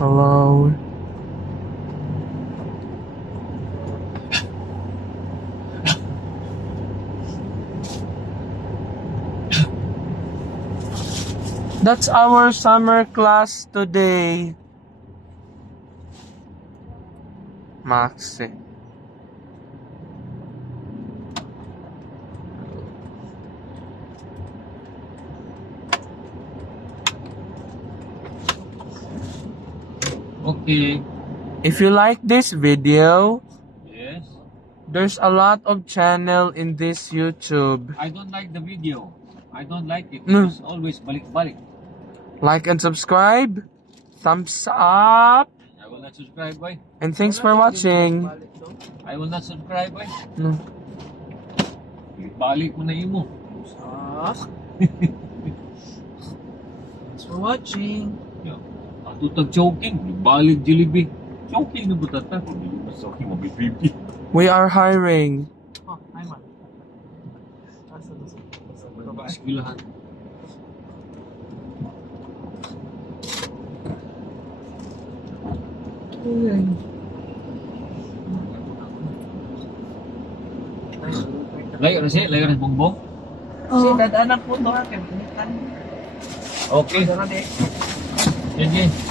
Hello. That's our summer class today. Maxi. Okay. If you like this video, Yes. there's a lot of channel in this YouTube. I don't like the video. I don't like it. No. It's always balik-balik. Like and subscribe. Thumbs up. I will not subscribe, boy. And thanks for watching. I will not subscribe, boy. No. Balik mo na imo. Thanks for watching. Ato tag choking. Balik Jollibee. Choking na ba tata? Mas choking mo bibibi. We are hiring. Oh, hi man. Eskwelahan. Layo na siya. Layo na si Bongbong. Si dadaanan po ito ha. Kaya Okay. Sige. Sige.